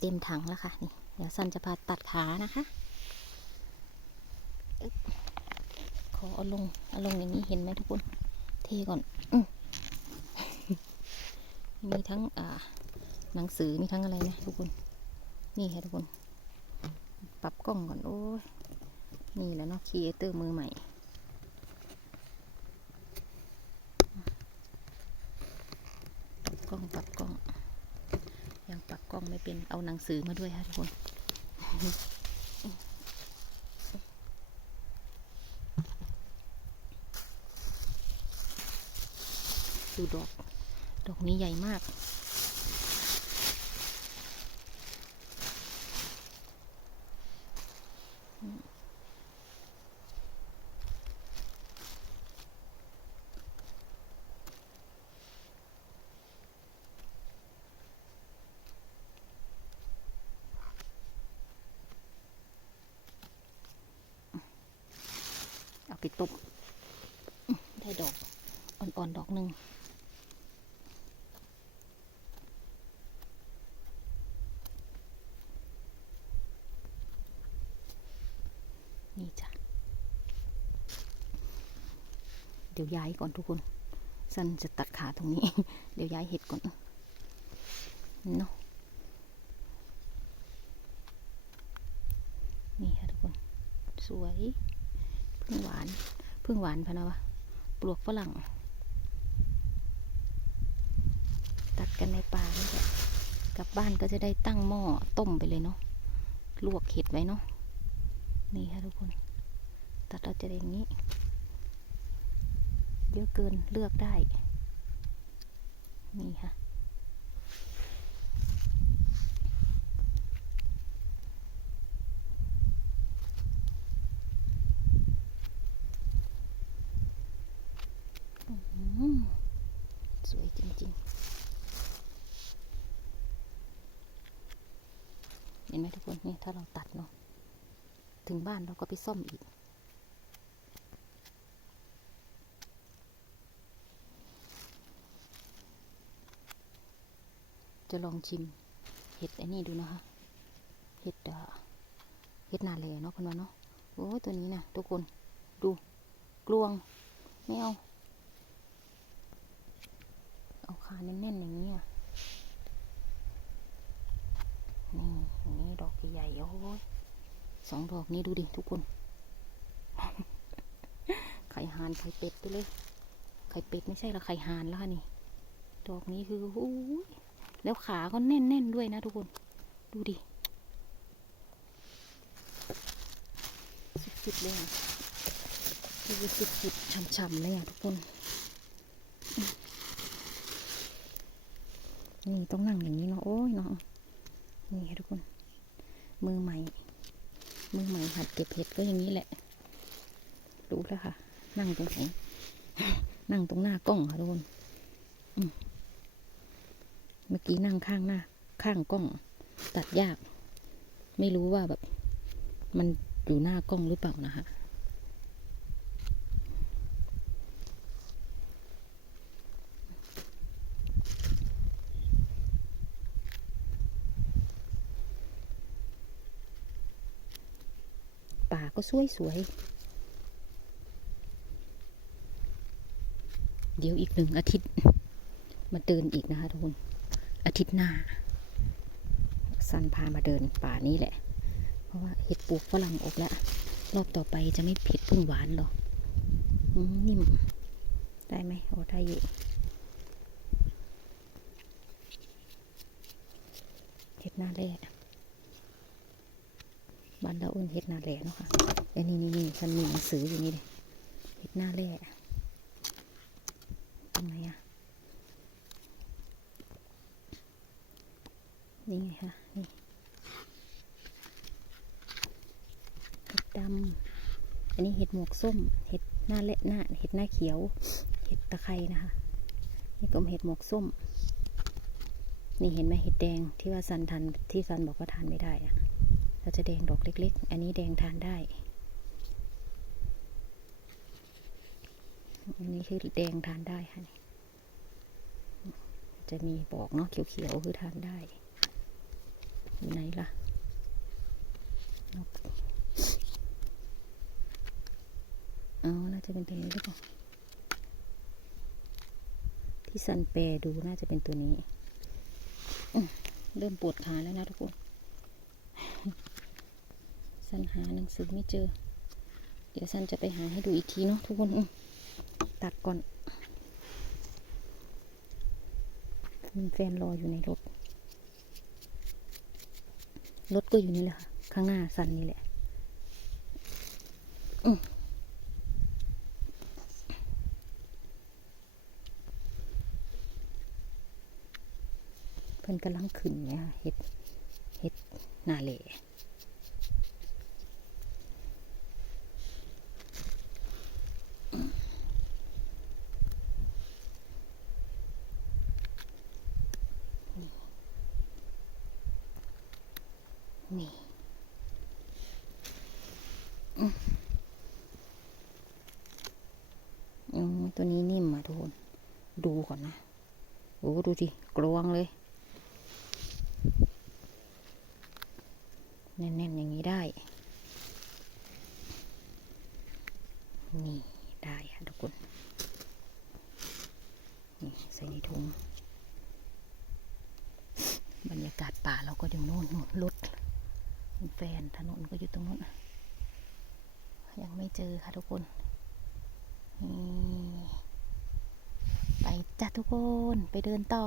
เต็มถังแล้วค่ะนี่เดี๋ยวซันจะพาตัดขานะคะขอเอาลงเอาลงอย่างนี้เห็นไหมทุกคนเทก่อนอมมีทั้งอ่าหนังสือมีทั้งอะไรนะทุกคน นี่ค่ะทุกคน ปรับกล้องก่อนโอ้ยนี่แหล้วเนาะครีเอเตอร์มือใหม่ปรับกล้องปรับกล้อง ปรับกล้องไม่เป็นเอาหนังสือมาด้วยค่ะทุกคนดูดอก ดอกนี้ใหญ่มาก ไปต้มอื้อได้ดอก อ่อนๆ ดอกหนึ่งนี่จ้ะ เดี๋ยวย้ายก่อนทุกคน สันจะตัดขาตรงนี้ เดี๋ยวย้ายเห็ดก่อนเนาะนี่ค่ะทุกคน สวย พึ่งหวานพึ่งหวานพะนะวะปลวกฝรั่ง ตัดกันในป่านี่แหละกลับบ้านก็จะได้ตั้งหม้อต้มไปเลยเนาะลวกเห็ดไว้เนาะนี่ค่ะทุกคน ตัดเราจะได้อย่างนี้ เยอะเกินเลือกได้ นี่ค่ะ อืมสวย จริง ๆ เห็นไหมทุกคนนี่ถ้าเราตัดเนาะถึงบ้านเราก็ไปซ่อมอีก จะลองชิมเห็ดไอ้นี่ดูนะคะ เห็ดเห็ดนาเลเนาะคนว่าเนาะโอ้ตัวนี้นะทุกคนดูกลวงไม่เอา เอา ขาแน่นๆอย่างนี้อะนี่อย่างนี้ดอกใหญ่โอ้ยสองดอกนี้ดูดิทุกคน ไข่ห่านไข่เป็ดไปเลย ไข่เป็ดไม่ใช่ละไข่ห่านแล้วค่ะนี่ ดอกนี้คืออู้ยแล้วขาก็แน่นๆด้วยนะทุกคน ดูดิ สุดๆเลยอะดูสุดๆช่ำๆเลยอะทุกคน นี่ต้องนั่งอย่างนี้เนาะโอ้ยเนาะนี่ค่ะทุกคน มือใหม่ มือใหม่หัดเก็บเห็ดก็อย่างนี้แหละ รู้แล้วค่ะ นั่งตรงไหนนั่งตรงหน้ากล้องค่ะทุกคนเมื่อกี้นั่งข้างหน้า ข้างกล้อง ตัดยาก ไม่รู้ว่าแบบ มันอยู่หน้ากล้องหรือเปล่านะคะ ป่า ก็สวยสวย เดี๋ยวอีกหนึ่งอาทิตย์ มาเดินอีกนะคะทุกคน อาทิตย์หน้า สันพามาเดินป่านี้แหละ เพราะว่าเห็ดปลูกฝรั่งอบแล้ว รอบต่อไปจะไม่เผ็ดพึ่งหวานหรอกนิ่ม ได้ไหมโอ้ได้อยู่เห็ดหน้าแร่ บ้านเราอื่นเห็ดหน้าแร่เนาะค่ะอ้นี่นี่นี่มันมีหนังสืออยู่นี้เลยเห็ดหน้าแร่ตรงไหนอะนี่ไงคะนี่เห็ดดำอันนี้เห็ดหมวกส้ม เห็ดหน้าเละหน้า เห็ดหน้าเขียว เห็ดตะไคร้นะคะ นี่ก็เห็ดหมวกส้ม นี่เห็นไหมเห็ดแดงที่ว่าซันทันที่ซันบอกว่าทานไม่ได้อะ เราจะแดงดอกเล็ก ๆ อันนี้แดงทานได้ อันนี้คือแดงทานได้ค่ะ จะมีบอกเนาะเขียวๆคือทานได้ อยู่ไหนล่ะอ๋อ น่าจะเป็นตัวนี้หรือเปล่า ที่สันเปดูน่าจะเป็นตัวนี้ เริ่มปวดขาแล้วนะทุกคน สันหาหนังสือไม่เจอ เดี๋ยวสันจะไปหาให้ดูอีกทีเนาะทุกคนตัดก่อนมีแฟนรออยู่ในรถ รถก็อยู่นี่แหละค่ะ ข้างหน้าสันนี่แหละเพิ่นกำลังขึ้นเนี่ยเห็ดเห็ดหนาเหล่นี่ อืม ตัวนี้นิ่มอะทุกคน ดูก่อนนะ โอ้ดูดิกลวงเลย แน่นๆอย่างนี้ได้ นี่ได้ค่ะทุกคน นี่ใส่ในถุง บรรยากาศป่าเราก็อยู่โน่นนู่นรถแฟนถนนก็อยู่ตรงนู้นยังไม่เจอค่ะทุกคน ไปจ้ะทุกคน ไปเดินต่อ